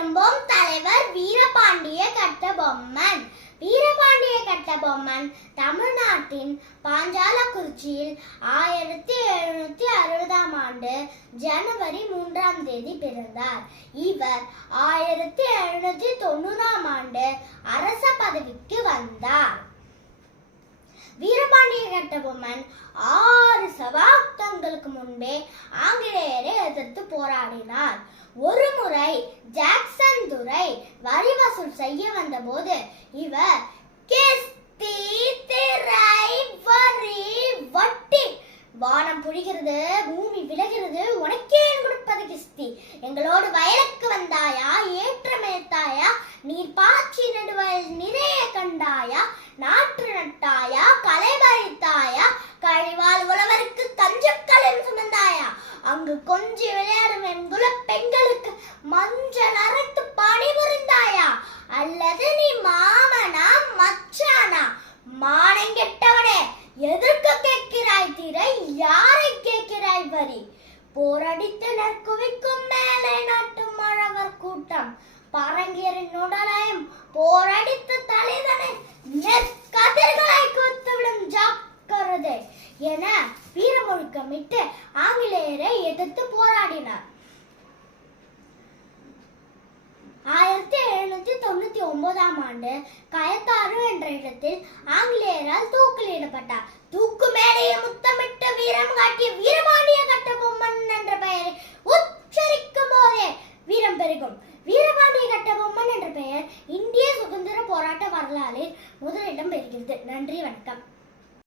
விரும்பும் தலைவர் வீரபாண்டிய கட்டபொம்மன். வீரபாண்டிய கட்டபொம்மன் தமிழ்நாட்டின் பாஞ்சாலக்குறிச்சியில் 1760ஆம் ஆண்டு ஜனவரி 3ஆம் தேதி பிறந்தார். இவர் 1790ஆம் ஆண்டு அரச பதவிக்கு வந்தார். வீரபாண்டிய கட்டபொம்மன் 6 சகாப்தங்களுக்கு முன்பே ஆங்கிலேயரை எதிர்த்து போராடினார். ஒரு முறை ஜாக்சன் துரை வரி வசூல் செய்ய வந்தபோது இவர் கிஸ்தி, திரை, வரி, வட்டி, வானம் புரிகிறது, பூமி விலகிறது, உனக்கே கொடுப்பது கிஸ்தி, எங்களோடு வயலுக்கு வந்தாயா, ஏற்றமேத்தாயா, நீர் பாய்ச்சி நடுவயல் நிறைய கண்டாயா, நாற்று நட்டாயா, களை பறித்தாயா, கழிவால் உழவருக்கு கஞ்சக்கலம் சுமந்தாயா, அங்கு கொஞ்சி விளையாடும் எங்குல பெண்களுக்கு மஞ்சள் அரைத்து பணிபுரிந்தாயா, அல்லது நீ மாமனா மச்சானா, மானங்கெட்டவனே, எதற்கு கேட்கிறாய் திரை, யாரை கேட்கிறாய் வரி, போரடித்து நற்குவிக்கும் மேலே நாட்டு மழவர் கூட்டம், பரங்கியரின் உடலையும் போரடித்து தலைதனை நெற்கதிர்களை குத்துவிடும் ஜாக்கிரதை என வீரமுழக்கமிட்டு ஆங்கிலேயரை எதிர்த்து போராடினார். 1799ஆம் ஆண்டு கயத்தாறு என்ற இடத்தில் ஆங்கிலேயரால் தூக்கிலிடப்பட்டார். தூக்கு